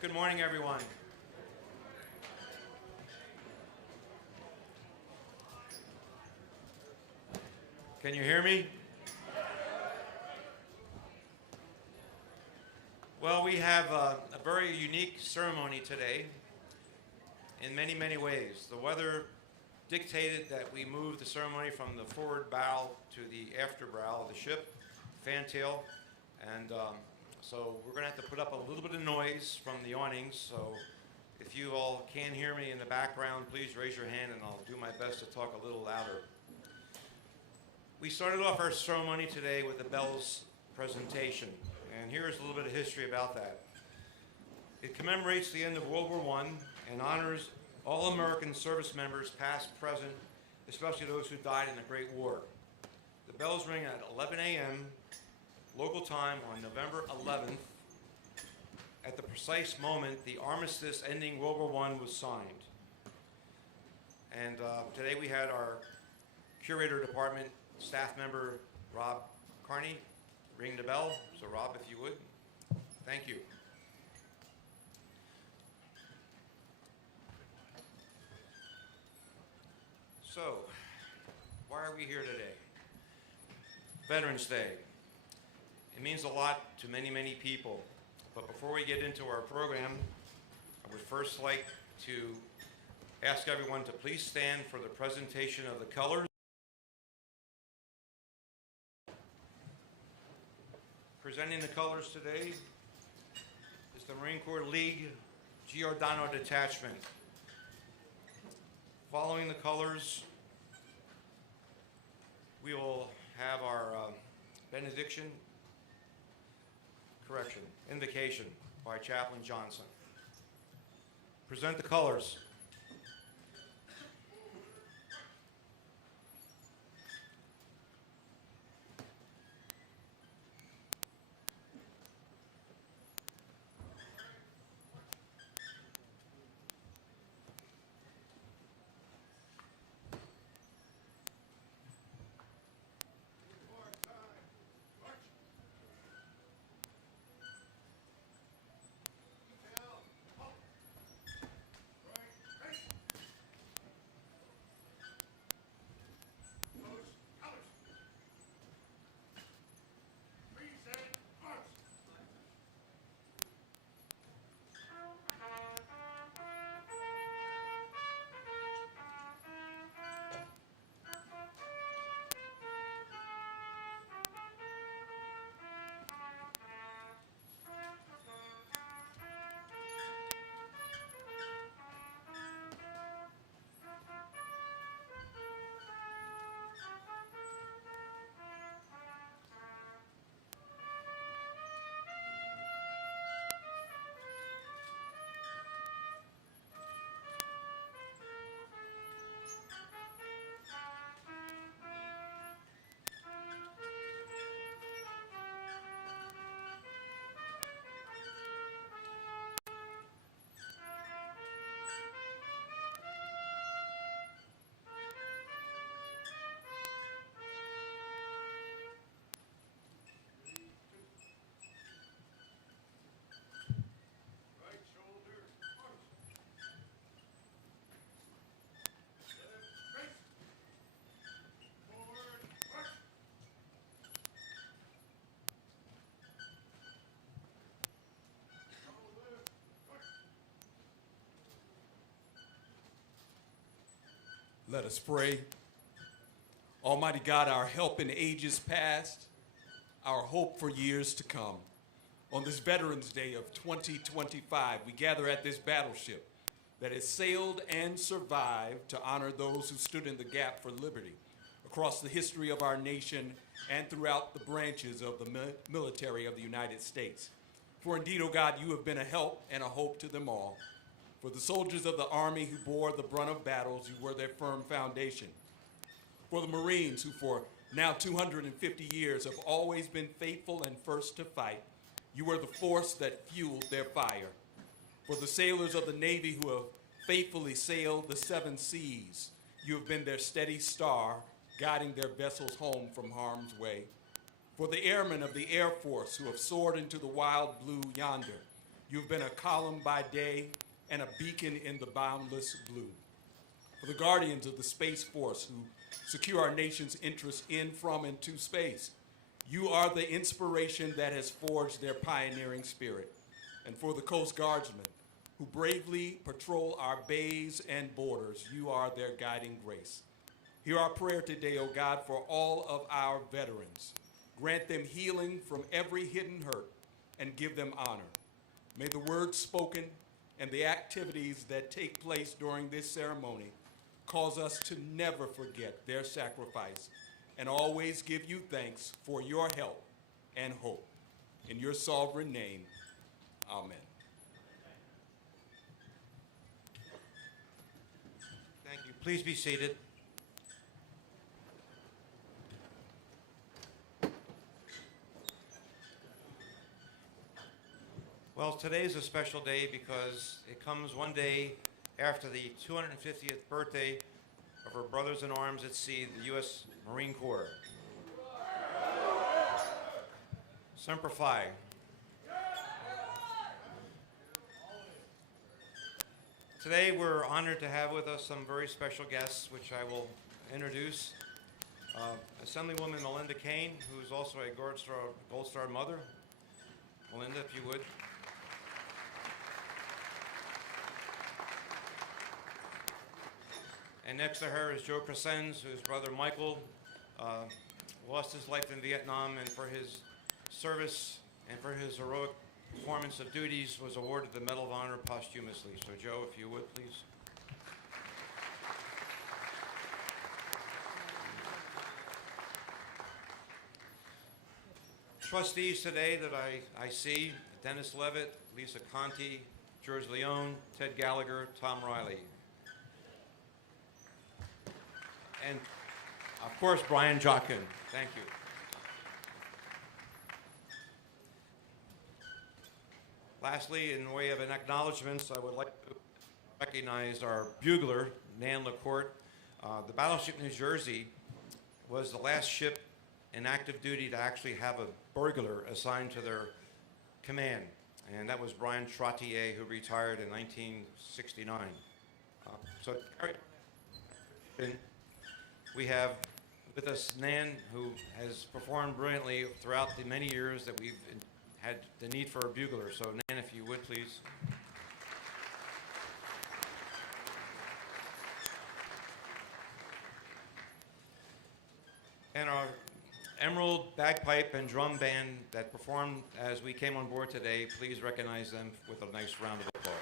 Good morning, everyone. Can you hear me? Well, we have a very unique ceremony today in many, many ways. The weather dictated that we move the ceremony from the forward bow to the after bow of the ship, fantail, and so we're going to have to put up a little bit of noise from the awnings. So if you all can hear me in the background, please raise your hand and I'll do my best to talk a little louder. We started off our ceremony today with the bells presentation, and here's a little bit of history about that. It commemorates the end of World War I and honors all American service members, past, present, especially those who died in the Great War. The bells ring at 11 a.m. local time on November 11th. At the precise moment, the armistice ending World War I was signed. And today we had our curator department staff member, Rob Carney, ring the bell. So Rob, if you would. Thank you. So, why are we here today? Veterans Day. It means a lot to many, many people. But before we get into our program, I would first like to ask everyone to please stand for the presentation of the colors. Presenting the colors today is the Marine Corps League Giordano Detachment. Following the colors, we will have our invocation by Chaplain Johnson. Present the colors. Let us pray. Almighty God, our help in ages past, our hope for years to come. On this Veterans Day of 2025, we gather at this battleship that has sailed and survived to honor those who stood in the gap for liberty across the history of our nation and throughout the branches of the military of the United States. For indeed, O God, you have been a help and a hope to them all. For the soldiers of the Army who bore the brunt of battles, you were their firm foundation. For the Marines who for now 250 years have always been faithful and first to fight, you were the force that fueled their fire. For the sailors of the Navy who have faithfully sailed the 7 seas, you have been their steady star, guiding their vessels home from harm's way. For the airmen of the Air Force who have soared into the wild blue yonder, You've been a column by day and a beacon in the boundless blue. For the guardians of the Space Force who secure our nation's interests in, from, and to space, you are the inspiration that has forged their pioneering spirit. And for the Coast Guardsmen who bravely patrol our bays and borders, you are their guiding grace. Hear our prayer today, O God, for all of our veterans. Grant them healing from every hidden hurt and give them honor. May the words spoken and the activities that take place during this ceremony cause us to never forget their sacrifice and always give you thanks for your help and hope. In your sovereign name, amen. Thank you. Please be seated. Well, today is a special day because it comes one day after the 250th birthday of our brothers in arms at sea, the U.S. Marine Corps. Semper Fi. Today we're honored to have with us some very special guests, which I will introduce. Assemblywoman Melinda Kane, who is also a Gold Star mother. Melinda, if you would. And next to her is Joe Crescens, whose brother Michael lost his life in Vietnam, and for his service and for his heroic performance of duties was awarded the Medal of Honor posthumously. So Joe, if you would, please. Trustees today that I see: Dennis Levitt, Lisa Conti, George Leone, Ted Gallagher, Tom Riley. And, of course, Brian Jotkin. Thank you. Lastly, in way of an acknowledgments, I would like to recognize our bugler, Nan LaCourte. The Battleship New Jersey was the last ship in active duty to actually have a burglar assigned to their command, and that was Brian Trottier, who retired in 1969. We have with us Nan, who has performed brilliantly throughout the many years that we've had the need for a bugler. So Nan, if you would, please. And our Emerald Bagpipe and Drum Band that performed as we came on board today, please recognize them with a nice round of applause.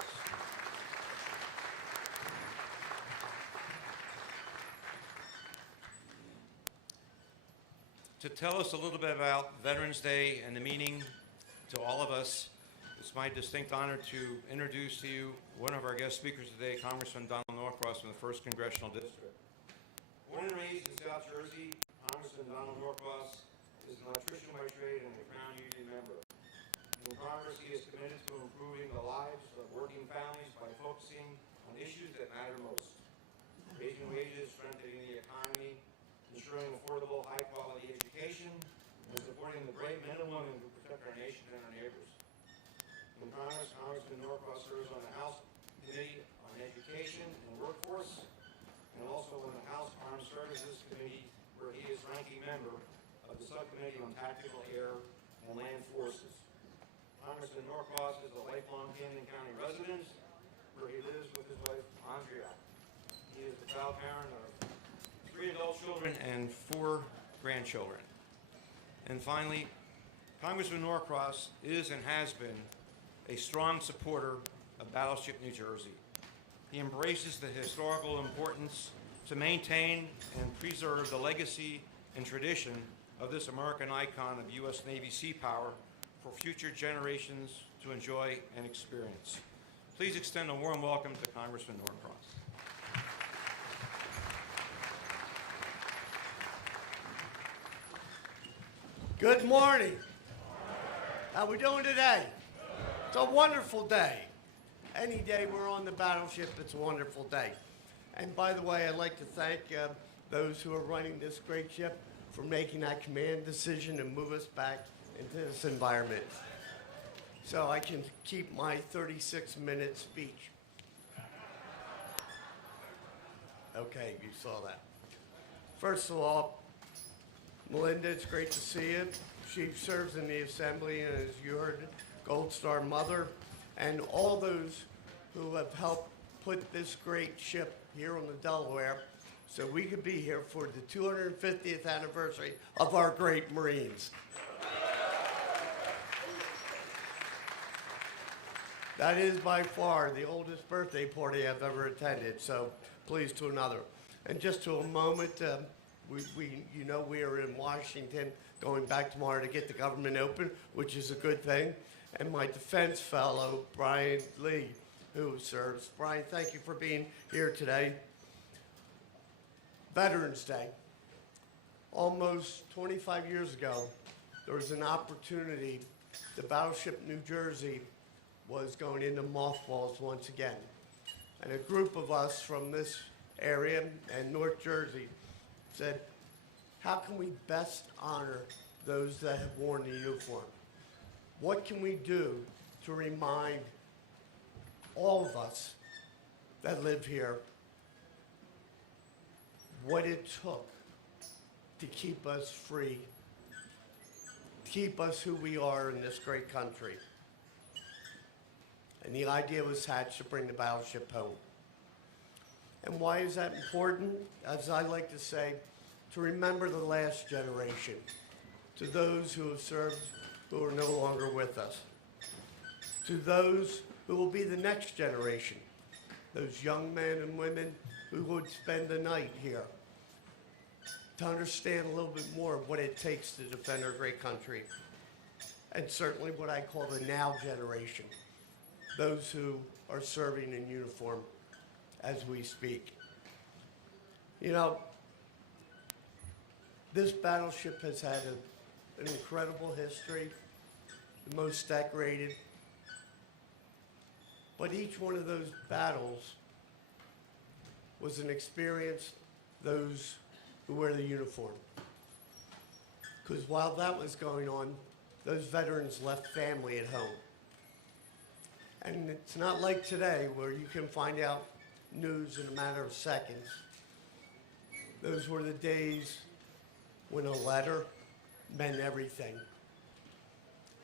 To tell us a little bit about Veterans Day and the meaning to all of us, it's my distinct honor to introduce to you one of our guest speakers today, Congressman Norcross from the 1st Congressional District. Born and raised in South Jersey, Congressman Norcross is an electrician by trade and a Crown Union member. In Congress, he is committed to improving the lives of working families by focusing on issues that matter most: raising wages, strengthening the economy, ensuring affordable, high-quality education, and supporting the brave men and women who protect our nation and our neighbors. In Congress, Congressman Norcross serves on the House Committee on Education and Workforce, and also on the House Armed Services Committee, where he is ranking member of the Subcommittee on Tactical Air and Land Forces. Congressman Norcross is a lifelong Camden County resident, where he lives with his wife, Andrea. He is the proud parent of 3 adult children and 4 grandchildren. And finally, Congressman Norcross is and has been a strong supporter of Battleship New Jersey. He embraces the historical importance to maintain and preserve the legacy and tradition of this American icon of U.S. Navy sea power for future generations to enjoy and experience. Please extend a warm welcome to Congressman Norcross. Good morning. How we doing today? It's a wonderful day. Any day we're on the battleship, it's a wonderful day. And by the way, I'd like to thank those who are running this great ship for making that command decision and move us back into this environment. so I can keep my 36-minute speech. Okay, you saw that. First of all, Melinda, it's great to see you. She serves in the Assembly and, as you heard, Gold Star Mother, and all those who have helped put this great ship here on the Delaware so we could be here for the 250th anniversary of our great Marines. That is by far the oldest birthday party I've ever attended, so please to another. And just to a moment, you know we are in Washington going back tomorrow to get the government open, which is a good thing. And my defense fellow, Brian Lee, who serves. Brian, thank you for being here today. Veterans Day. Almost 25 years ago, there was an opportunity. The Battleship New Jersey was going into mothballs once again. And a group of us from this area and North Jersey said, how can we best honor those that have worn the uniform? What can we do to remind all of us that live here what it took to keep us free, keep us who we are in this great country? And the idea was hatched to bring the battleship home. And why is that important? As I like to say, to remember the last generation, to those who have served who are no longer with us, to those who will be the next generation, those young men and women who would spend the night here, to understand a little bit more of what it takes to defend our great country, and certainly what I call the now generation, those who are serving in uniform as we speak. You know, this battleship has had an incredible history, the most decorated, but each one of those battles was an experience, those who wear the uniform. Because while that was going on, those veterans left family at home. And it's not like today where you can find out news in a matter of seconds. Those were the days when a letter meant everything.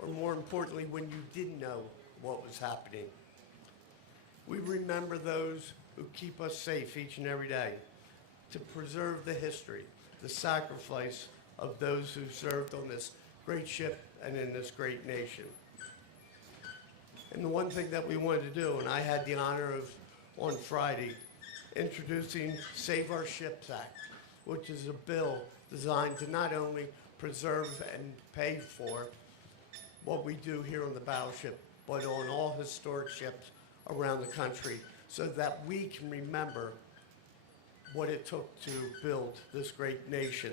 Or more importantly, when you didn't know what was happening. We remember those who keep us safe each and every day, to preserve the history, the sacrifice of those who served on this great ship and in this great nation. And the one thing that we wanted to do, and I had the honor of, on Friday, introducing Save Our Ships Act, which is a bill designed to not only preserve and pay for what we do here on the battleship, but on all historic ships around the country, so that we can remember what it took to build this great nation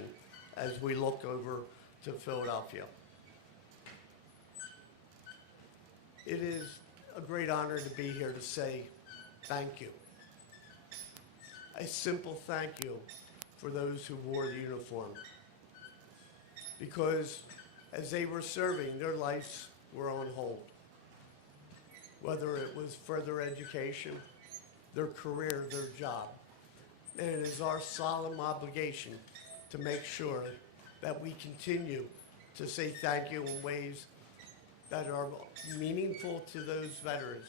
as we look over to Philadelphia. It is a great honor to be here to say thank you. A simple thank you for those who wore the uniform. Because as they were serving, their lives were on hold. Whether it was further education, their career, their job. And it is our solemn obligation to make sure that we continue to say thank you in ways that are meaningful to those veterans,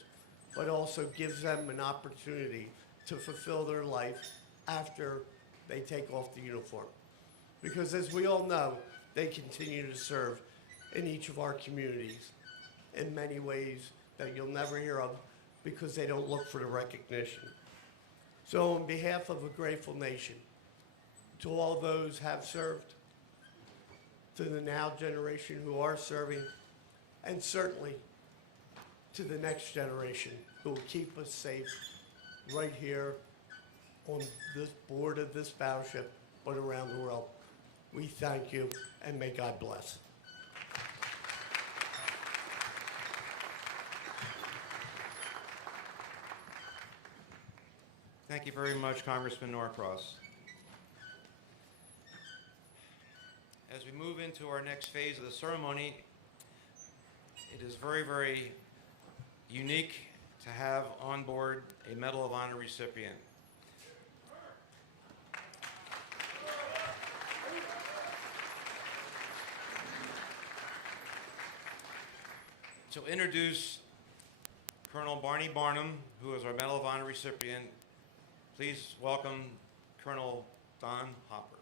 but also gives them an opportunity to fulfill their life after they take off the uniform. Because as we all know, they continue to serve in each of our communities in many ways that you'll never hear of because they don't look for the recognition. So on behalf of a grateful nation, to all those have served, to the now generation who are serving, and certainly to the next generation who will keep us safe right here on this board of this battleship, but around the world. We thank you, and may God bless. Thank you very much, Congressman Norcross. As we move into our next phase of the ceremony, it it is very, very unique to have on board a Medal of Honor recipient. To introduce Colonel Barney Barnum, who is our Medal of Honor recipient, please welcome Colonel Don Hopper.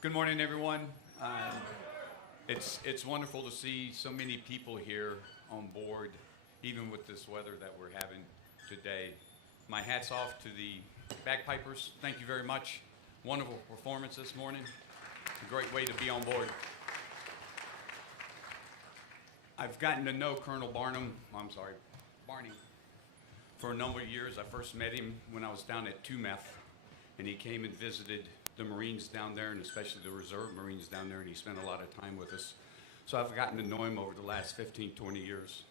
Good morning, everyone. It's wonderful to see so many people here on board, even with this weather that we're having today. My hat's off to the bagpipers. Thank you very much. Wonderful performance this morning. A great way to be on board. I've gotten to know Colonel Barney, for a number of years. I first met him when I was down at Tumeth, and he came and visited the Marines down there, and especially the Reserve Marines down there, and he spent a lot of time with us. So I've gotten to know him over the last 15, 20 years.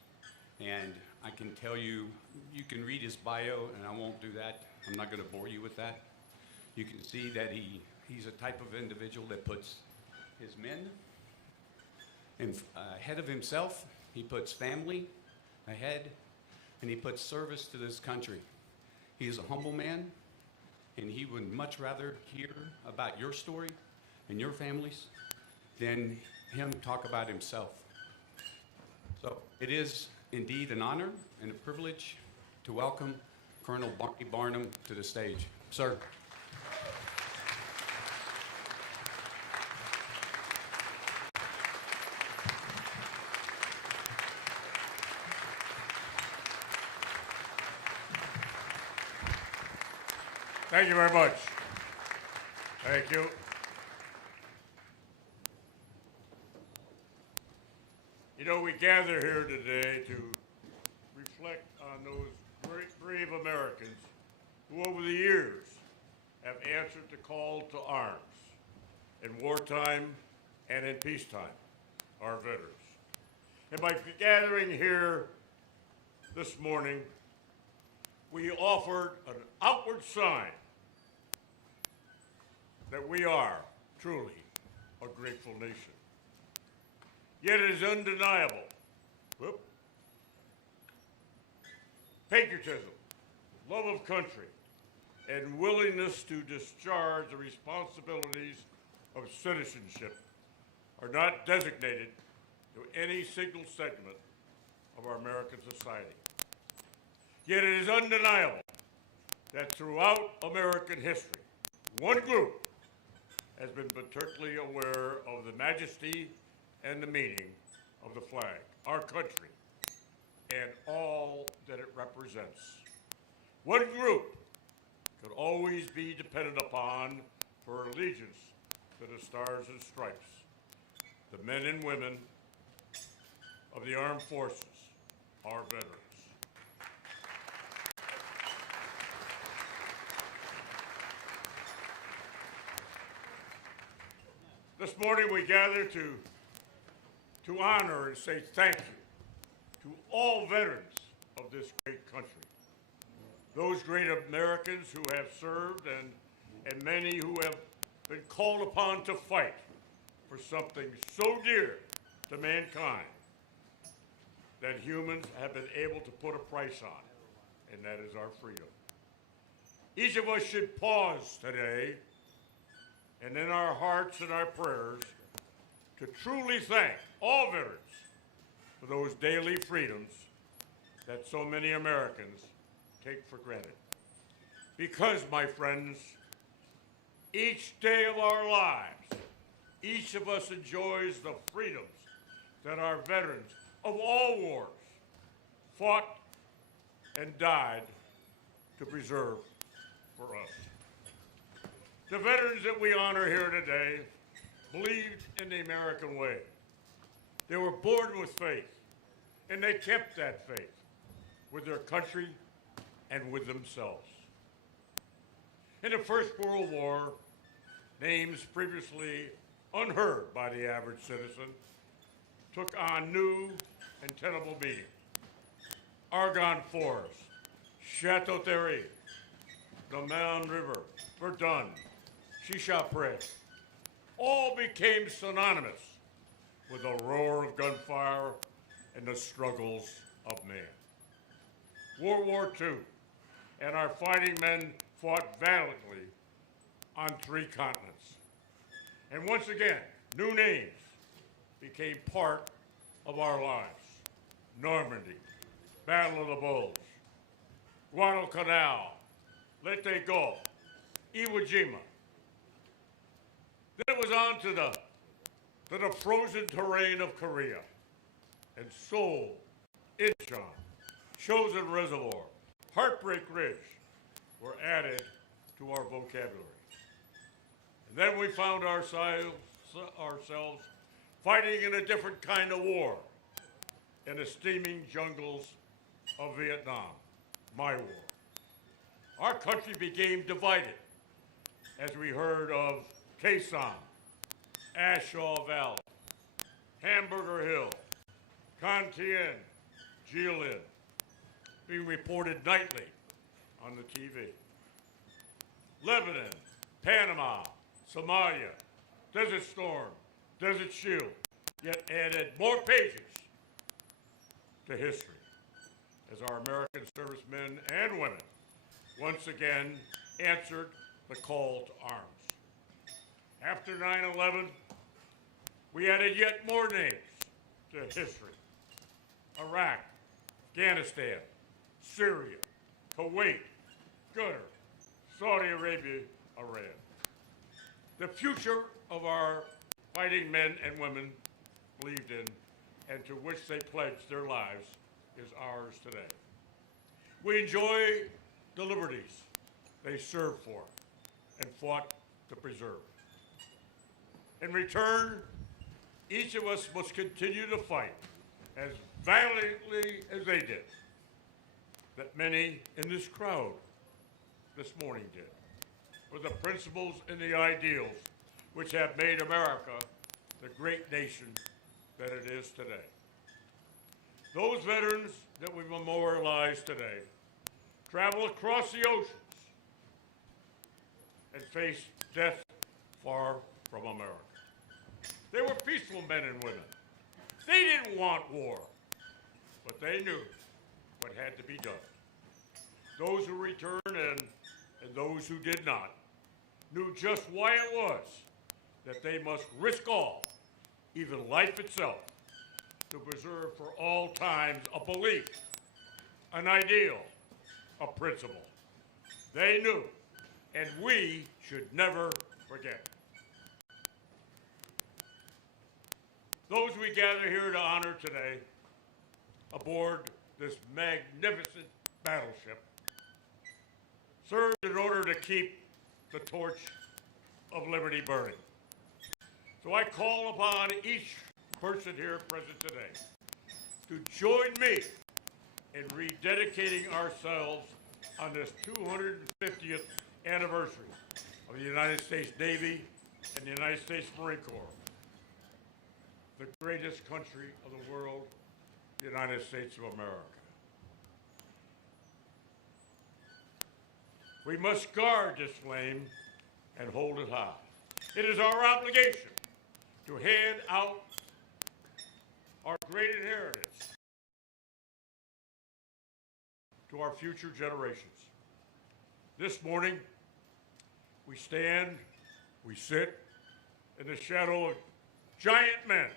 And I can tell you, you can read his bio, and I won't do that. I'm not going to bore you with that. You can see that he's a type of individual that puts his men ahead of himself. He puts family ahead, and he puts service to this country. He is a humble man, and he would much rather hear about your story and your families than him talk about himself. So it is indeed an honor and a privilege to welcome Colonel Barney Barnum to the stage. Sir. Thank you very much. Thank you. You know, we gather here today to reflect on those great, brave Americans who over the years have answered the call to arms in wartime and in peacetime, our veterans. And by gathering here this morning, we offered an outward sign that we are truly a grateful nation. Yet it is undeniable, patriotism, love of country, and willingness to discharge the responsibilities of citizenship are not designated to any single segment of our American society. Yet it is undeniable that throughout American history, one group has been particularly aware of the majesty and the meaning of the flag, our country, and all that it represents. One group could always be depended upon for allegiance to the stars and stripes, the men and women of the armed forces, our veterans. This morning we gather to honor and say thank you to all veterans of this great country. Those great Americans who have served and many who have been called upon to fight for something so dear to mankind that humans have been able to put a price on, and that is our freedom. Each of us should pause today and in our hearts and our prayers to truly thank all veterans for those daily freedoms that so many Americans take for granted. Because, my friends, each day of our lives, each of us enjoys the freedoms that our veterans of all wars fought and died to preserve for us. The veterans that we honor here today believed in the American way. They were born with faith, and they kept that faith with their country and with themselves. In the First World War, names previously unheard by the average citizen took on new and tenable meaning. Argonne Forest, Chateau Thierry, the Marne River, Verdun, shisha press, all became synonymous with the roar of gunfire and the struggles of man. World War II and our fighting men fought valiantly on 3 continents. And once again, new names became part of our lives. Normandy, Battle of the Bulge, Guadalcanal, Leyte Gulf, Iwo Jima. Then it was on to the frozen terrain of Korea, and Seoul, Incheon, Chosin Reservoir, Heartbreak Ridge were added to our vocabulary. And then we found ourselves fighting in a different kind of war in the steaming jungles of Vietnam, my war. Our country became divided as we heard of Khe Sanh, Ashaw Valley, Hamburger Hill, Con Thien, Jilin, being reported nightly on the TV. Lebanon, Panama, Somalia, Desert Storm, Desert Shield, yet added more pages to history as our American servicemen and women once again answered the call to arms. After 9/11, we added yet more names to history. Iraq, Afghanistan, Syria, Kuwait, Qatar, Saudi Arabia, Iran. The future of our fighting men and women believed in and to which they pledged their lives is ours today. We enjoy the liberties they served for and fought to preserve. In return, each of us must continue to fight as valiantly as they did, that many in this crowd this morning did, for the principles and the ideals which have made America the great nation that it is today. Those veterans that we memorialize today travel across the oceans and face death far from America. They were peaceful men and women. They didn't want war, but they knew what had to be done. Those who returned and those who did not knew just why it was that they must risk all, even life itself, to preserve for all times a belief, an ideal, a principle. They knew, and we should never forget. Those we gather here to honor today aboard this magnificent battleship served in order to keep the torch of liberty burning. So I call upon each person here present today to join me in rededicating ourselves on this 250th anniversary of the United States Navy and the United States Marine Corps, the greatest country of the world, the United States of America. We must guard this flame and hold it high. It is our obligation to hand out our great inheritance to our future generations. This morning, we stand, we sit in the shadow of giant men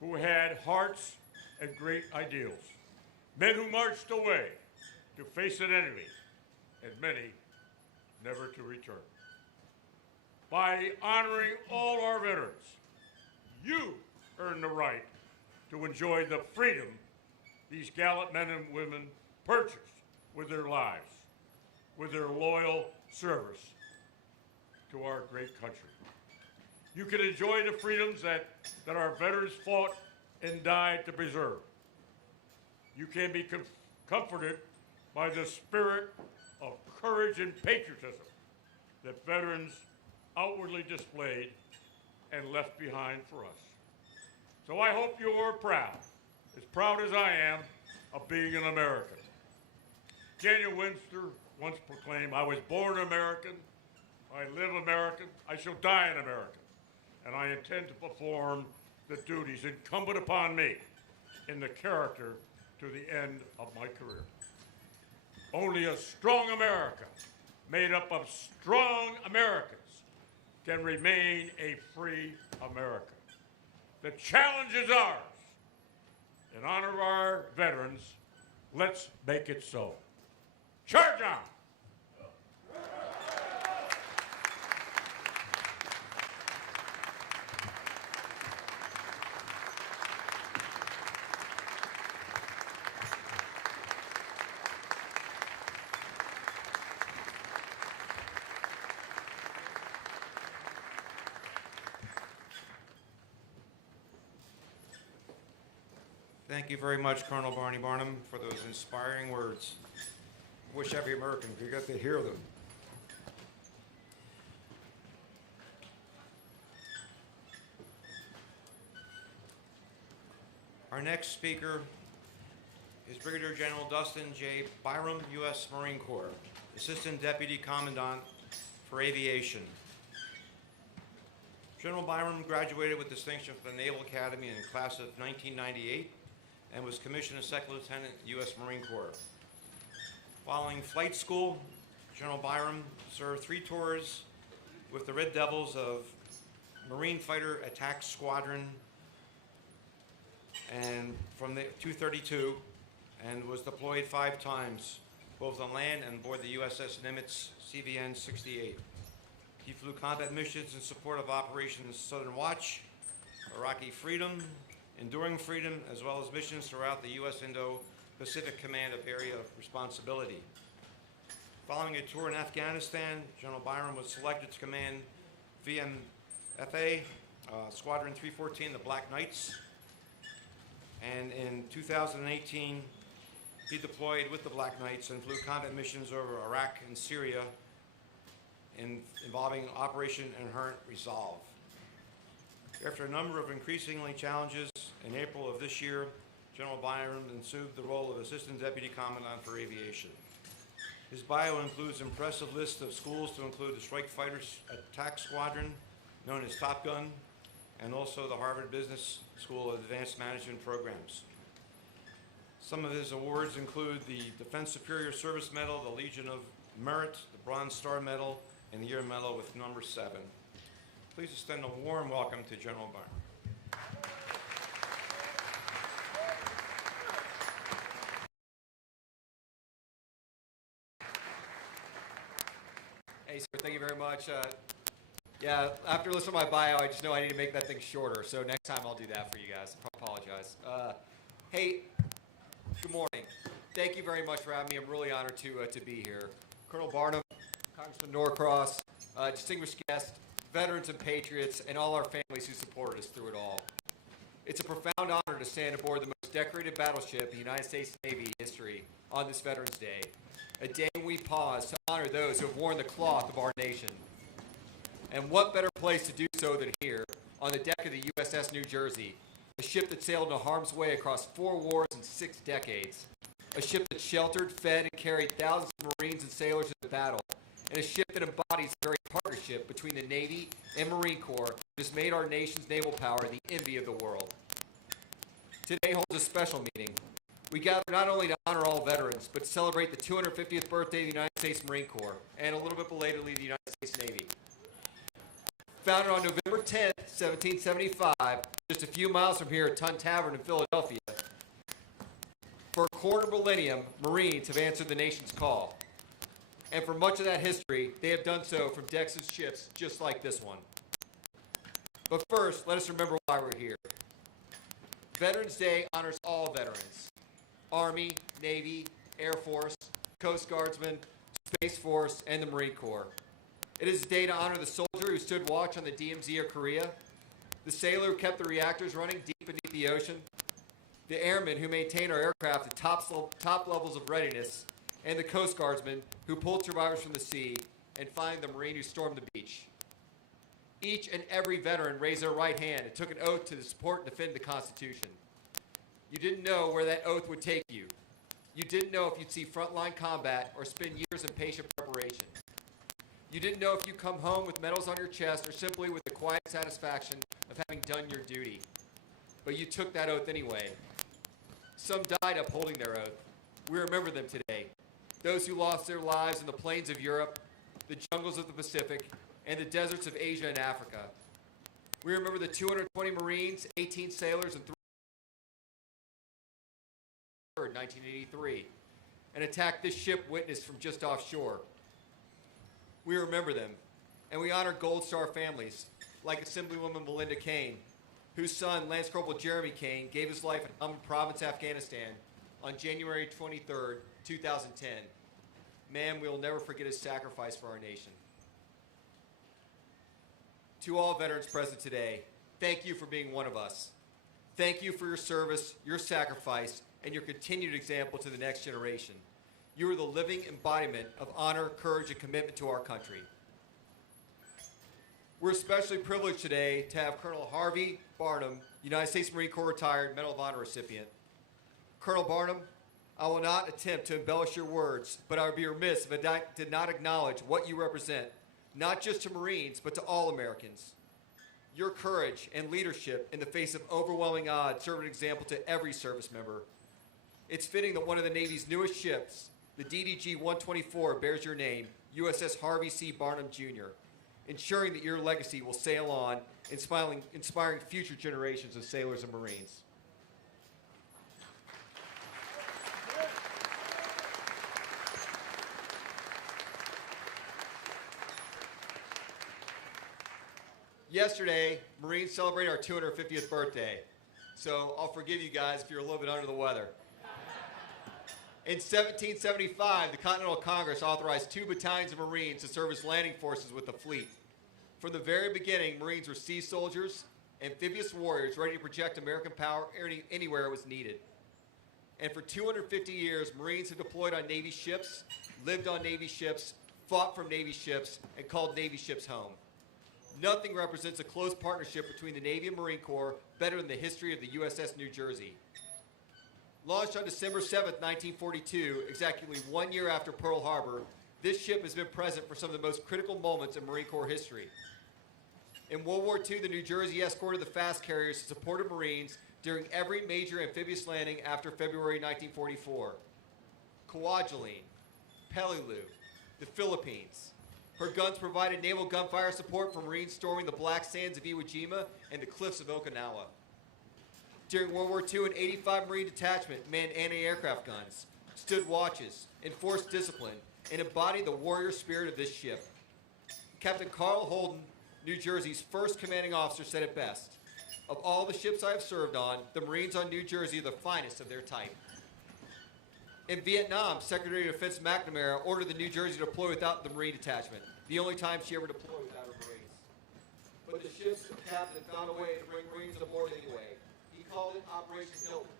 who had hearts and great ideals, men who marched away to face an enemy, and many never to return. By honoring all our veterans, you earn the right to enjoy the freedom these gallant men and women purchased with their lives, with their loyal service to our great country. You can enjoy the freedoms that our veterans fought and died to preserve. You can be comforted by the spirit of courage and patriotism that veterans outwardly displayed and left behind for us. So I hope you are proud as I am, of being an American. Daniel Webster once proclaimed, "I was born American, I live American, I shall die an American, and I intend to perform the duties incumbent upon me in the character to the end of my career. Only a strong America, made up of strong Americans, can remain a free America. The challenge is ours. In honor of our veterans, let's make it so. Charge on! Thank you very much, Colonel Barney Barnum, for those inspiring words. I wish every American could get to hear them. Our next speaker is Brigadier General Dustin J. Byram, U.S. Marine Corps, Assistant Deputy Commandant for Aviation. General Byram graduated with distinction from the Naval Academy in the class of 1998 and was commissioned as Second Lieutenant, U.S. Marine Corps. Following flight school, General Byram served 3 tours with the Red Devils of Marine Fighter Attack Squadron and from the 232 and was deployed 5 times, both on land and aboard the USS Nimitz CVN-68. He flew combat missions in support of Operation Southern Watch, Iraqi Freedom, Enduring Freedom, as well as missions throughout the U.S. Indo-Pacific Command of Area of Responsibility. Following a tour in Afghanistan, General Byram was selected to command VMFA, Squadron 314, the Black Knights. And in 2018, he deployed with the Black Knights and flew combat missions over Iraq and Syria involving Operation Inherent Resolve. After a number of increasingly challenges, in April of this year, General Byram assumed the role of Assistant Deputy Commandant for Aviation. His bio includes an impressive list of schools to include the Strike Fighter Attack Squadron, known as Top Gun, and also the Harvard Business School of Advanced Management Programs. Some of his awards include the Defense Superior Service Medal, the Legion of Merit, the Bronze Star Medal, and the Year Medal with number 7. Please extend a warm welcome to General Byram. Hey, sir, thank you very much. Yeah, after listening to my bio, I just know I need to make that thing shorter, so next time I'll do that for you guys. I apologize. Hey, good morning. Thank you very much for having me. I'm really honored to be here. Colonel Barnum, Congressman Norcross, distinguished guests, veterans and patriots, and all our families who supported us through it all. It's a profound honor to stand aboard the most decorated battleship in the United States Navy history on this Veterans Day, a day when we pause to honor those who have worn the cloth of our nation. And what better place to do so than here, on the deck of the USS New Jersey, a ship that sailed into harm's way across 4 wars in 6 decades, a ship that sheltered, fed, and carried thousands of Marines and sailors into battle, and a ship that embodies the very partnership between the Navy and Marine Corps that has made our nation's naval power the envy of the world. Today holds a special meaning. We gather not only to honor all veterans, but to celebrate the 250th birthday of the United States Marine Corps, and a little bit belatedly, the United States Navy. Founded on November 10, 1775, just a few miles from here at Tun Tavern in Philadelphia, for a quarter millennium, Marines have answered the nation's call. And for much of that history, they have done so from decks of ships just like this one. But first, let us remember why we're here. Veterans Day honors all veterans: Army, Navy, Air Force, Coast Guardsmen, Space Force, and the Marine Corps. It is a day to honor the soldier who stood watch on the DMZ of Korea, the sailor who kept the reactors running deep beneath the ocean, the airmen who maintain our aircraft at top levels of readiness, and the Coast Guardsmen who pulled survivors from the sea, and finally the Marine who stormed the beach. Each and every veteran raised their right hand and took an oath to support and defend the Constitution. You didn't know where that oath would take you. You didn't know if you'd see frontline combat or spend years in patient preparation. You didn't know if you come home with medals on your chest or simply with the quiet satisfaction of having done your duty. But you took that oath anyway. Some died upholding their oath. We remember them today. Those who lost their lives in the plains of Europe, the jungles of the Pacific, and the deserts of Asia and Africa. We remember the 220 Marines, 18 sailors, and 1983, an attack this ship witnessed from just offshore. We remember them, and we honor Gold Star families, like Assemblywoman Melinda Kane, whose son, Lance Corporal Jeremy Kane, gave his life in Helmand Province, Afghanistan, on January 23rd, 2010. Man, we will never forget his sacrifice for our nation. To all veterans present today, thank you for being one of us. Thank you for your service, your sacrifice, and your continued example to the next generation. You are the living embodiment of honor, courage, and commitment to our country. We're especially privileged today to have Colonel Harvey Barnum, United States Marine Corps retired Medal of Honor recipient. Colonel Barnum, I will not attempt to embellish your words, but I would be remiss if I did not acknowledge what you represent, not just to Marines, but to all Americans. Your courage and leadership in the face of overwhelming odds serve an example to every service member. It's fitting that one of the Navy's newest ships, the DDG-124, bears your name, USS Harvey C. Barnum, Jr., ensuring that your legacy will sail on, inspiring future generations of sailors and Marines. Yesterday, Marines celebrated our 250th birthday, so I'll forgive you guys if you're a little bit under the weather. In 1775, the Continental Congress authorized 2 battalions of Marines to serve as landing forces with the fleet. From the very beginning, Marines were sea soldiers, amphibious warriors ready to project American power anywhere it was needed. And for 250 years, Marines have deployed on Navy ships, lived on Navy ships, fought from Navy ships, and called Navy ships home. Nothing represents a close partnership between the Navy and Marine Corps better than the history of the USS New Jersey. Launched on December 7th, 1942, exactly 1 year after Pearl Harbor, this ship has been present for some of the most critical moments in Marine Corps history. In World War II, the New Jersey escorted the fast carriers to support Marines during every major amphibious landing after February 1944. Kwajalein, Peleliu, the Philippines. Her guns provided naval gunfire support for Marines storming the black sands of Iwo Jima and the cliffs of Okinawa. During World War II, an 85 Marine detachment manned anti-aircraft guns, stood watches, enforced discipline, and embodied the warrior spirit of this ship. Captain Carl Holden, New Jersey's first commanding officer, said it best. Of all the ships I have served on, the Marines on New Jersey are the finest of their type. In Vietnam, Secretary of Defense McNamara ordered the New Jersey to deploy without the Marine detachment, the only time she ever deployed without her Marines. But the ship's captain found a way to bring Marines aboard anyway. He called it Operation Hilton.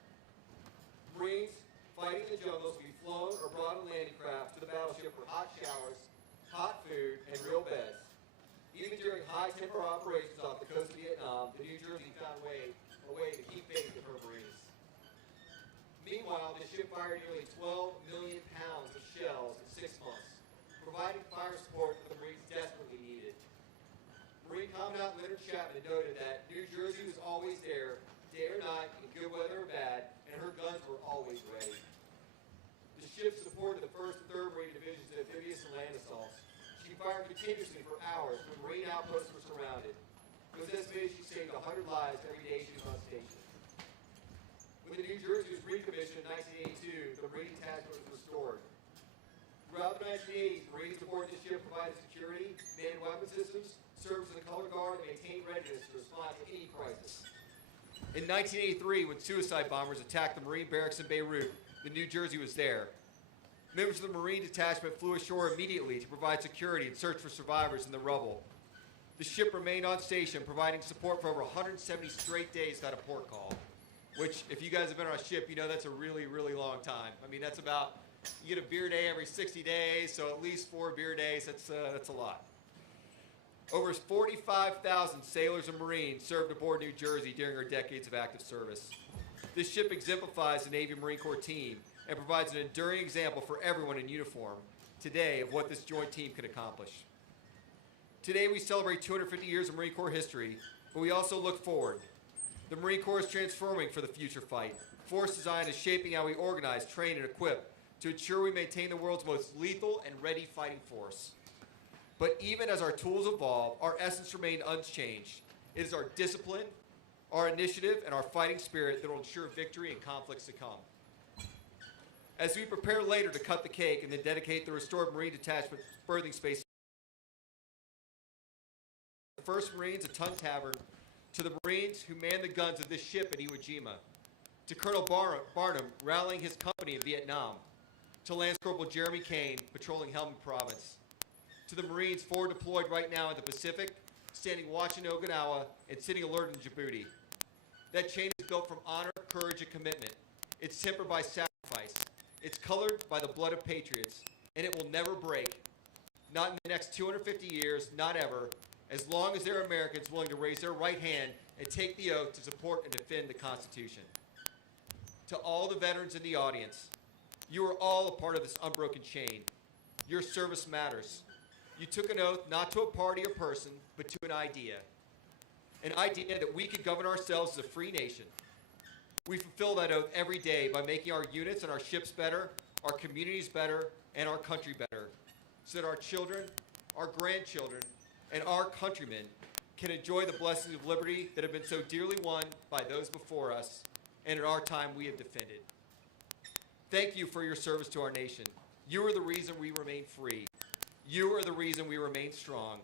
Marines fighting in the jungles would be flown or brought in landing craft to the battleship for hot showers, hot food, and real beds. Even during high-tempo operations off the coast of Vietnam, the New Jersey found a way to keep faith with her Marines. Meanwhile, the ship fired nearly 12 million pounds of shells in 6 months, providing fire support that the Marines desperately needed. Marine Commandant Leonard Chapman noted that New Jersey was always there, day or night, in good weather or bad, and her guns were always ready. The ship supported the 1st and 3rd Marine Divisions in amphibious and land assaults. She fired continuously for hours when Marine outposts were surrounded. It was estimated she saved 100 lives every day she was on station. When the New Jersey was recommissioned in 1982, the Marine detachment was restored. Throughout the 1980s, Marines aboard this ship provided security, manned weapon systems, served as a color guard, and maintained readiness to respond to any crisis. In 1983, when suicide bombers attacked the Marine barracks in Beirut, the New Jersey was there. Members of the Marine detachment flew ashore immediately to provide security and search for survivors in the rubble. The ship remained on station, providing support for over 170 straight days without a port call. Which, if you guys have been on a ship, you know that's a really, really long time. I mean, that's about, you get a beer day every 60 days, so at least 4 beer days, that's a lot. Over 45,000 sailors and Marines served aboard New Jersey during her decades of active service. This ship exemplifies the Navy Marine Corps team and provides an enduring example for everyone in uniform today of what this joint team can accomplish. Today we celebrate 250 years of Marine Corps history, but we also look forward. The Marine Corps is transforming for the future fight. Force design is shaping how we organize, train, and equip to ensure we maintain the world's most lethal and ready fighting force. But even as our tools evolve, our essence remains unchanged. It is our discipline, our initiative, and our fighting spirit that will ensure victory in conflicts to come. As we prepare later to cut the cake and then dedicate the restored Marine Detachment birthing space, the 1st Marines at Tun Tavern, to the Marines who manned the guns of this ship at Iwo Jima, to Colonel Barnum rallying his company in Vietnam, to Lance Corporal Jeremy Kane patrolling Helmand Province, to the Marines forward deployed right now in the Pacific, standing watch in Okinawa and sitting alert in Djibouti. That chain is built from honor, courage, and commitment. It's tempered by sacrifice. It's colored by the blood of patriots, and it will never break. Not in the next 250 years, not ever, as long as there are Americans willing to raise their right hand and take the oath to support and defend the Constitution. To all the veterans in the audience, you are all a part of this unbroken chain. Your service matters. You took an oath not to a party or person, but to an idea. An idea that we could govern ourselves as a free nation. We fulfill that oath every day by making our units and our ships better, our communities better, and our country better, so that our children, our grandchildren, and our countrymen can enjoy the blessings of liberty that have been so dearly won by those before us, and in our time we have defended. Thank you for your service to our nation. You are the reason we remain free. You are the reason we remain strong.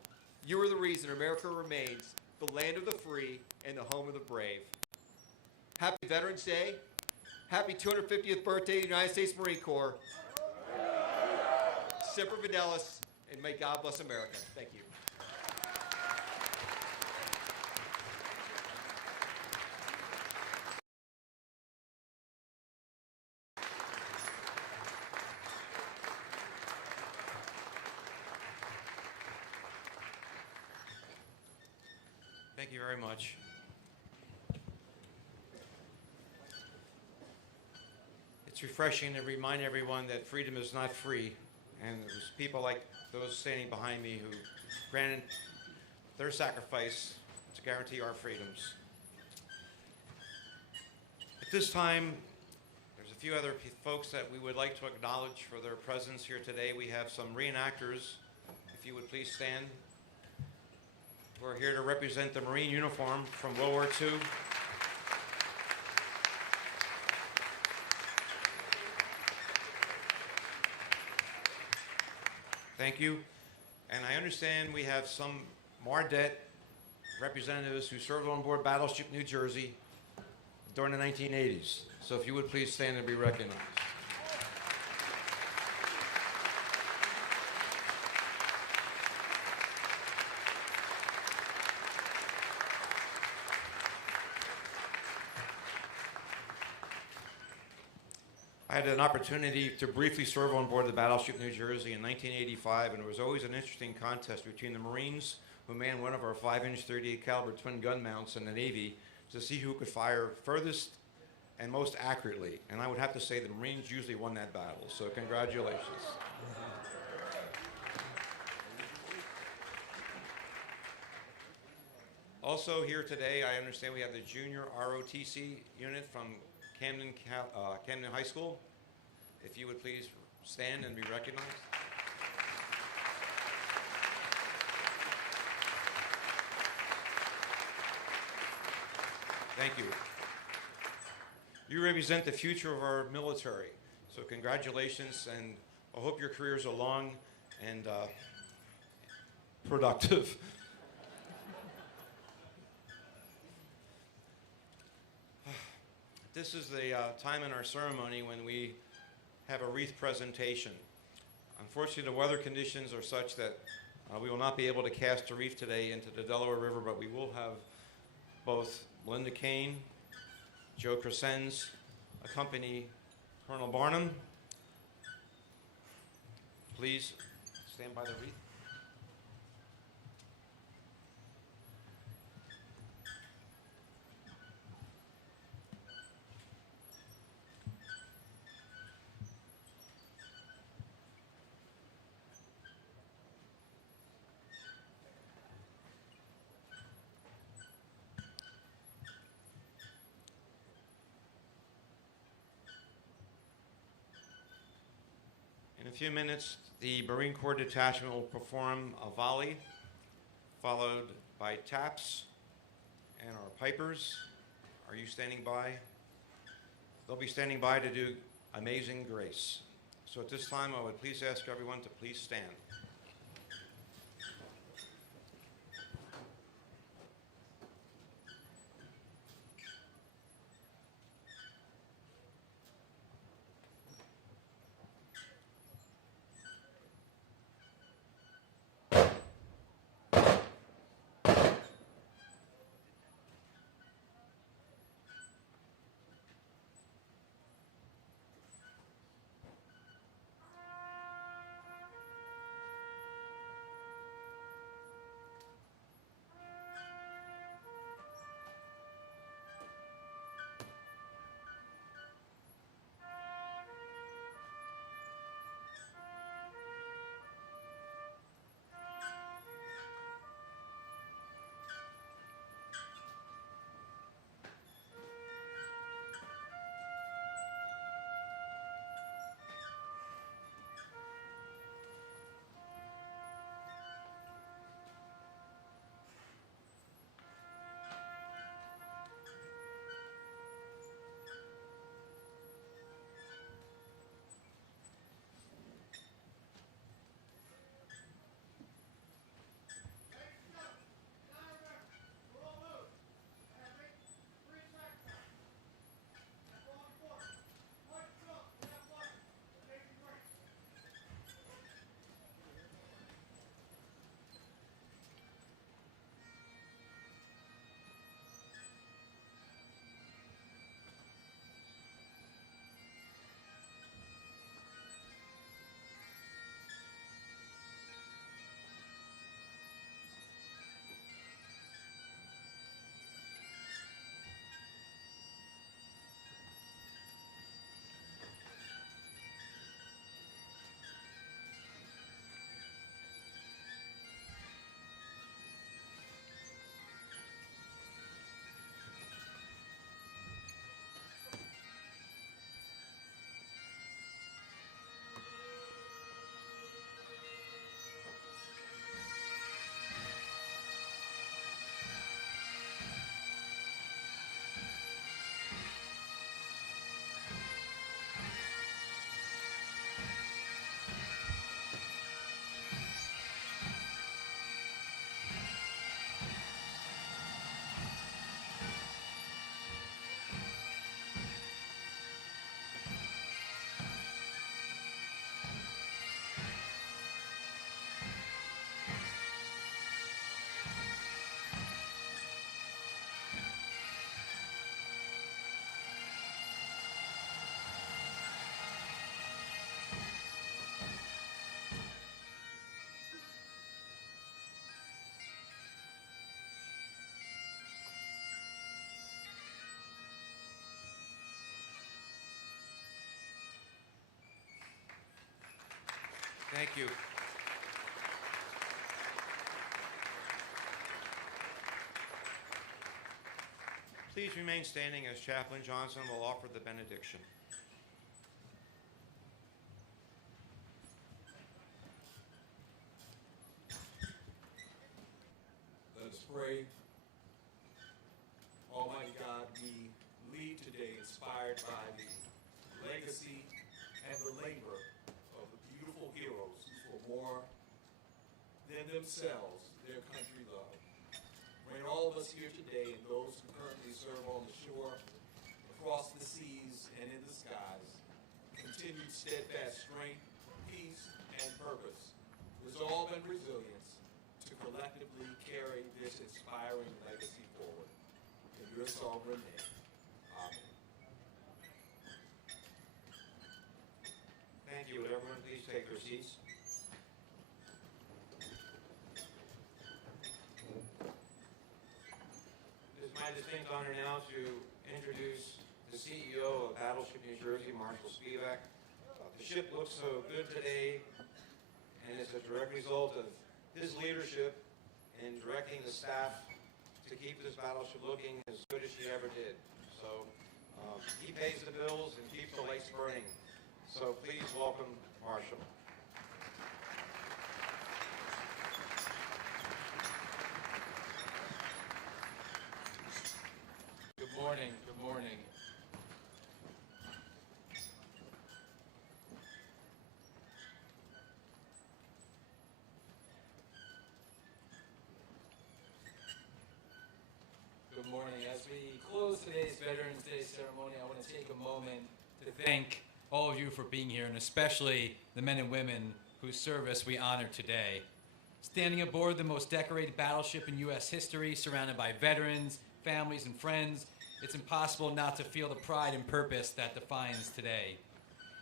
You are the reason America remains the land of the free and the home of the brave. Happy Veterans Day. Happy 250th birthday to the United States Marine Corps. Semper Fidelis, and may God bless America. Thank you. Thank you very much. It's refreshing to remind everyone that freedom is not free, and there's people like those standing behind me who granted their sacrifice to guarantee our freedoms. At this time, there's a few other folks that we would like to acknowledge for their presence here today. We have some reenactors, if you would please stand. We're here to represent the Marine uniform from World War II. Thank you. And I understand we have some Mardet representatives who served on board Battleship New Jersey during the 1980s. So if you would please stand and be recognized. I had an opportunity to briefly serve on board the Battleship New Jersey in 1985, and it was always an interesting contest between the Marines, who manned one of our 5-inch 38 caliber twin gun mounts, and the Navy, to see who could fire furthest and most accurately. And I would have to say the Marines usually won that battle, so congratulations. Also here today, I understand we have the junior ROTC unit from Camden High School. If you would please stand and be recognized. Thank you. You represent the future of our military, so congratulations, and I hope your careers are long and productive. This is the time in our ceremony when we have a wreath presentation. Unfortunately, the weather conditions are such that we will not be able to cast a wreath today into the Delaware River, but we will have both Linda Kane, Joe Crescens accompany Colonel Barnum. Please stand by the wreath. few minutes, the Marine Corps detachment will perform a volley, followed by taps, and our pipers. Are you standing by? They'll be standing by to do Amazing Grace. So at this time, I would please ask everyone to please stand. Thank you. Please remain standing as Chaplain Johnson will offer the benediction. Let us pray. Almighty God, we leave today inspired by the legacy and the labor of the beautiful heroes who, for more than themselves, their country loved. Bring all of us here today and those who currently serve on the shore, across the seas, and in the skies, continued steadfast strength, peace, and purpose, resolve and resilience to collectively carry this inspiring legacy forward. In your sovereign name, amen. Thank you. Would everyone please take their seats? It is my distinct honor now to introduce the CEO of Battleship, New Jersey, Marshal Spivak. The ship looks so good today, and it's a direct result of his leadership in directing the staff to keep this battleship looking as good as she ever did. So he pays the bills and keeps the lights burning. So please welcome Marshal. morning. Good morning. Good morning. As we close today's Veterans Day ceremony, I want to take a moment to thank all of you for being here, and especially the men and women whose service we honor today. Standing aboard the most decorated battleship in U.S. history, surrounded by veterans, families, and friends, it's impossible not to feel the pride and purpose that defines today.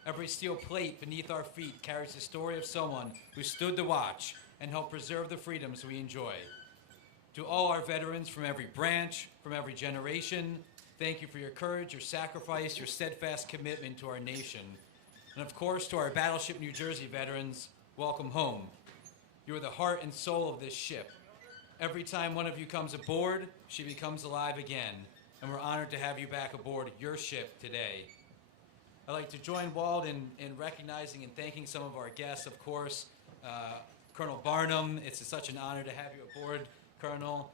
Every steel plate beneath our feet carries the story of someone who stood to watch and helped preserve the freedoms we enjoy. To all our veterans from every branch, from every generation, thank you for your courage, your sacrifice, your steadfast commitment to our nation. And of course, to our Battleship New Jersey veterans, welcome home. You are the heart and soul of this ship. Every time one of you comes aboard, she becomes alive again, and we're honored to have you back aboard your ship today. I'd like to join Walt in recognizing and thanking some of our guests, of course, Colonel Barnum. It's such an honor to have you aboard, Colonel.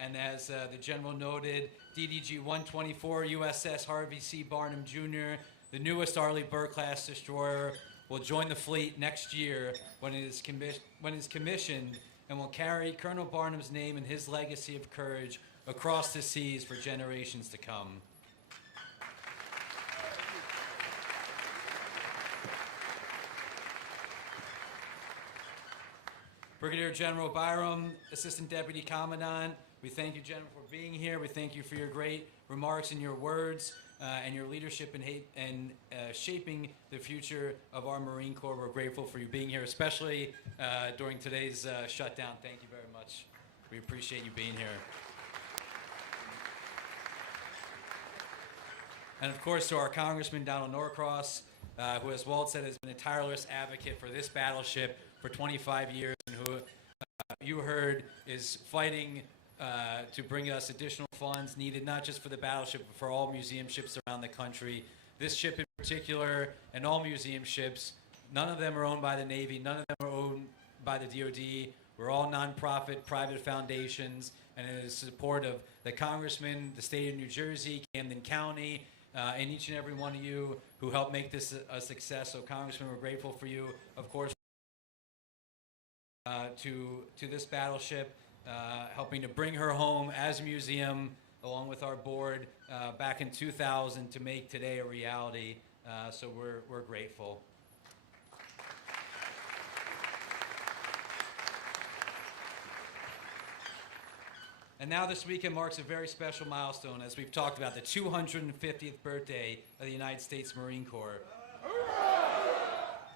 And as the General noted, DDG 124 USS Harvey C. Barnum Jr., the newest Arleigh Burke-class destroyer, will join the fleet next year when it is commissioned, and will carry Colonel Barnum's name and his legacy of courage across the seas for generations to come. Brigadier General Byram, Assistant Deputy Commandant, we thank you, General, for being here. We thank you for your great remarks and your words and your leadership in shaping the future of our Marine Corps. We're grateful for you being here, especially during today's shutdown. Thank you very much. We appreciate you being here. And of course, to our Congressman Norcross, who, as Walt said, has been a tireless advocate for this battleship for 25 years, and who you heard is fighting to bring us additional funds needed not just for the battleship, but for all museum ships around the country. This ship in particular, and all museum ships, none of them are owned by the Navy, none of them are owned by the DoD. We're all nonprofit, private foundations, and it is support of the Congressman, the state of New Jersey, Camden County, and each and every one of you who helped make this a success. So, Congressman, we're grateful for you, of course, to this battleship, helping to bring her home as a museum, along with our board, back in 2000 to make today a reality. So we're grateful. And now this weekend marks a very special milestone, as we've talked about, the 250th birthday of the United States Marine Corps.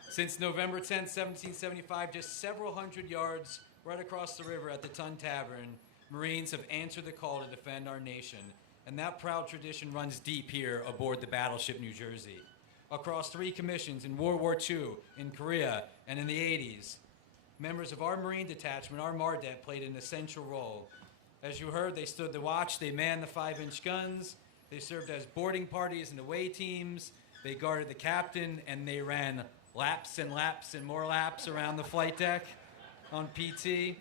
Since November 10, 1775, just several hundred yards right across the river at the Tun Tavern, Marines have answered the call to defend our nation. And that proud tradition runs deep here aboard the Battleship New Jersey. Across 3 commissions in World War II, in Korea, and in the 80s, members of our Marine detachment, our MARDET, played an essential role. As you heard, they stood to watch, they manned the 5-inch guns, they served as boarding parties and away teams, they guarded the captain, and they ran laps and laps and more laps around the flight deck on PT.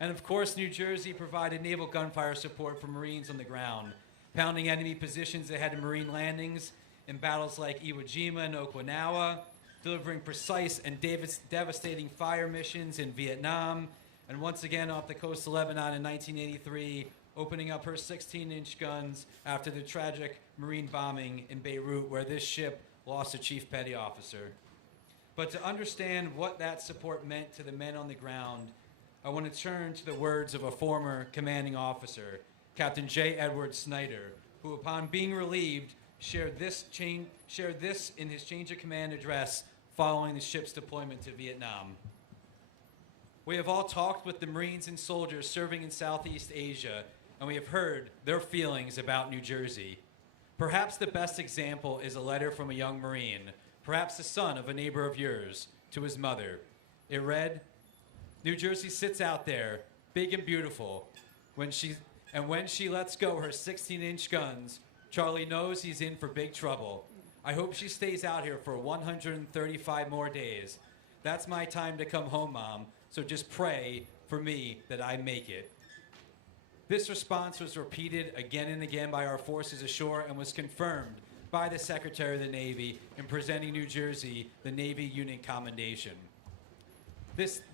And of course, New Jersey provided naval gunfire support for Marines on the ground, pounding enemy positions ahead of Marine landings in battles like Iwo Jima and Okinawa, delivering precise and devastating fire missions in Vietnam, and once again off the coast of Lebanon in 1983, opening up her 16-inch guns after the tragic Marine bombing in Beirut, where this ship lost a chief petty officer. But to understand what that support meant to the men on the ground, I want to turn to the words of a former commanding officer, Captain J. Edward Snyder, who, upon being relieved, shared this in his change of command address following the ship's deployment to Vietnam. We have all talked with the Marines and soldiers serving in Southeast Asia, and we have heard their feelings about New Jersey. Perhaps the best example is a letter from a young Marine, perhaps the son of a neighbor of yours, to his mother. It read, "New Jersey sits out there, big and beautiful. When she lets go her 16-inch guns, Charlie knows he's in for big trouble. I hope she stays out here for 135 more days. That's my time to come home, Mom, so just pray for me that I make it." This response was repeated again and again by our forces ashore and was confirmed by the Secretary of the Navy in presenting New Jersey the Navy Unit Commendation.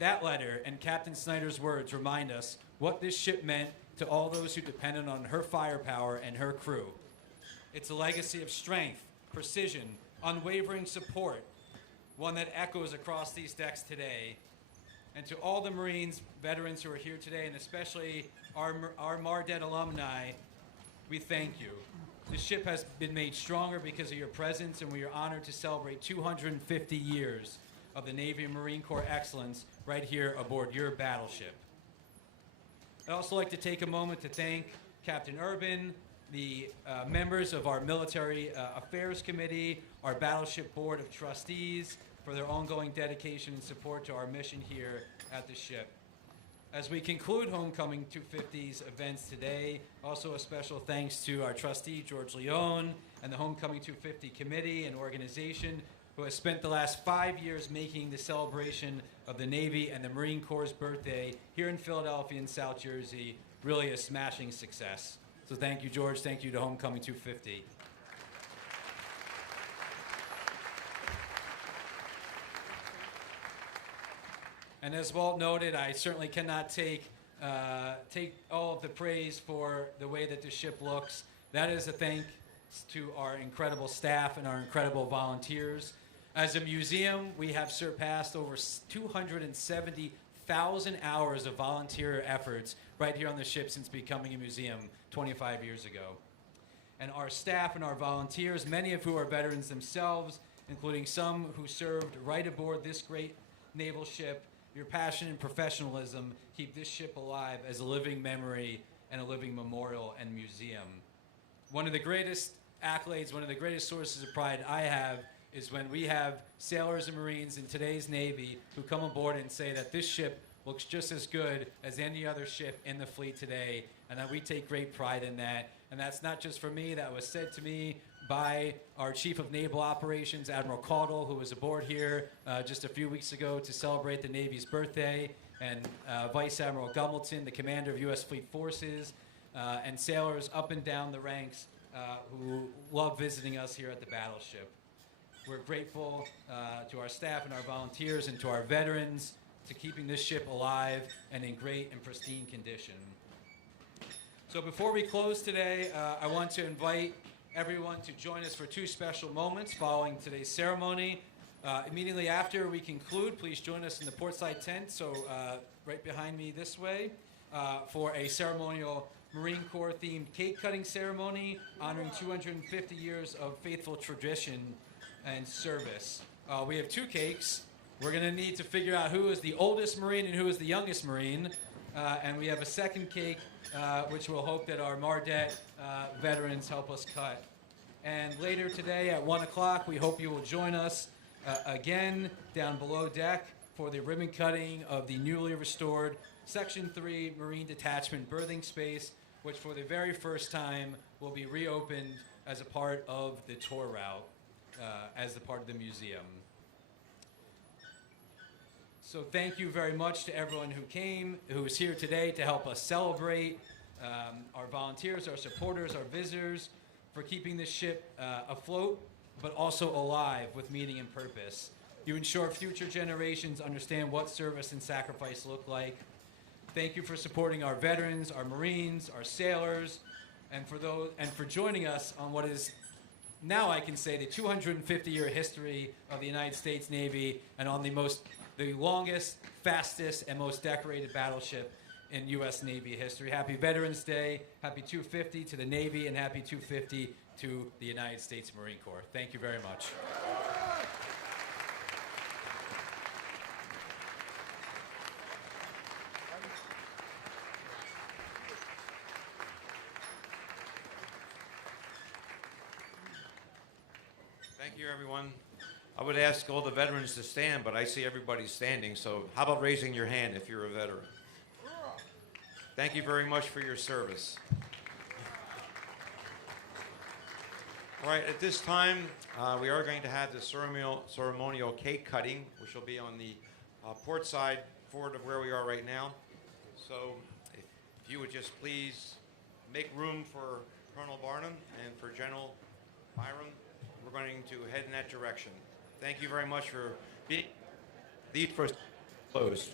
That letter and Captain Snyder's words remind us what this ship meant to all those who depended on her firepower and her crew. It's a legacy of strength, precision, unwavering support, one that echoes across these decks today. And to all the Marines, veterans who are here today, and especially our MARDET alumni, we thank you. The ship has been made stronger because of your presence, and we are honored to celebrate 250 years of the Navy and Marine Corps excellence right here aboard your battleship. I'd also like to take a moment to thank Captain Urban, the members of our Military Affairs Committee, our Battleship Board of Trustees, for their ongoing dedication and support to our mission here at the ship. As we conclude Homecoming 250's events today, also a special thanks to our trustee, George Leone, and the Homecoming 250 Committee and organization, who has spent the last 5 years making the celebration of the Navy and the Marine Corps' birthday here in Philadelphia and South Jersey really a smashing success. So thank you, George. Thank you to Homecoming 250. And as Walt noted, I certainly cannot take all of the praise for the way that the ship looks. That is a thanks to our incredible staff and our incredible volunteers. As a museum, we have surpassed over 270,000 hours of volunteer efforts right here on the ship since becoming a museum 25 years ago. And our staff and our volunteers, many of who are veterans themselves, including some who served right aboard this great naval ship, your passion and professionalism keep this ship alive as a living memory and a living memorial and museum. One of the greatest accolades, one of the greatest sources of pride I have is when we have sailors and Marines in today's Navy who come aboard and say that this ship looks just as good as any other ship in the fleet today, and that we take great pride in that. And that's not just for me, that was said to me by our Chief of Naval Operations, Admiral Col, who was aboard here just a few weeks ago to celebrate the Navy's birthday, and Vice Admiral Gumbleton, the commander of U.S. Fleet Forces, and sailors up and down the ranks who love visiting us here at the battleship. We're grateful to our staff and our volunteers and to our veterans to keeping this ship alive and in great and pristine condition. So before we close today, I want to invite everyone to join us for two special moments following today's ceremony. Immediately after we conclude, please join us in the portside tent, so right behind me this way, for a ceremonial Marine Corps themed cake cutting ceremony honoring 250 years of faithful tradition and service. We have two cakes. We're going to need to figure out who is the oldest Marine and who is the youngest Marine. And we have a second cake, which we'll hope that our MARDET veterans help us cut. And later today at 1 o'clock, we hope you will join us again down below deck for the ribbon cutting of the newly restored Section 3 Marine Detachment berthing space, which for the very first time will be reopened as a part of the tour route, as a part of the museum. So thank you very much to everyone who came, who is here today to help us celebrate, our volunteers, our supporters, our visitors, for keeping this ship afloat, but also alive with meaning and purpose. You ensure future generations understand what service and sacrifice look like. Thank you for supporting our veterans, our Marines, our sailors, and for joining us on what is now, I can say, the 250-year history of the United States Navy, and on the longest, fastest, and most decorated battleship in U.S. Navy history. Happy Veterans Day, happy 250 to the Navy, and happy 250 to the United States Marine Corps. Thank you very much. Thank you, everyone. I would ask all the veterans to stand, but I see everybody standing, so how about raising your hand if you're a veteran? Thank you very much for your service. All right, at this time, we are going to have the ceremonial cake cutting, which will be on the port side forward of where we are right now. So if you would just please make room for Colonel Barnum and for General Byram, we're going to head in that direction. Thank you very much for being the first closed.